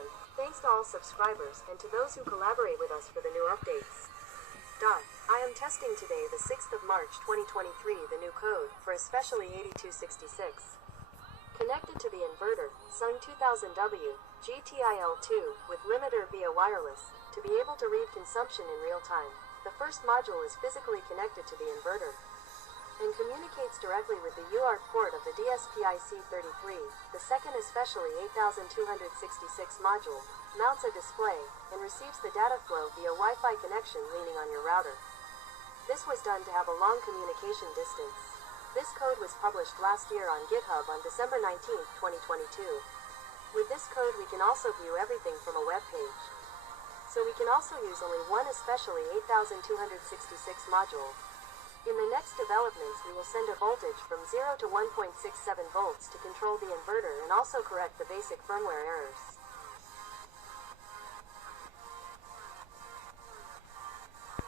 everyone. Thanks to all subscribers and to those who collaborate with us for the new updates. I am testing today the 6th of March 2023 the new code for Esp8266. Connected to the inverter, SUN2000W, gtil2, with limiter via wireless, to be able to read consumption in real time. The first module is physically connected to the inverter and communicates directly with the UART port of the SPIC33. The second, especially 8266 module, mounts a display and receives the data flow via Wi-Fi connection leaning on your router. This was done to have a long communication distance. This code was published last year on GitHub on December 19, 2022. With this code we can also view everything from a web page. So we can also use only one, especially 8266 module. In the next developments we will send a voltage from 0 to 1.67 volts to control the inverter and also correct the basic firmware errors.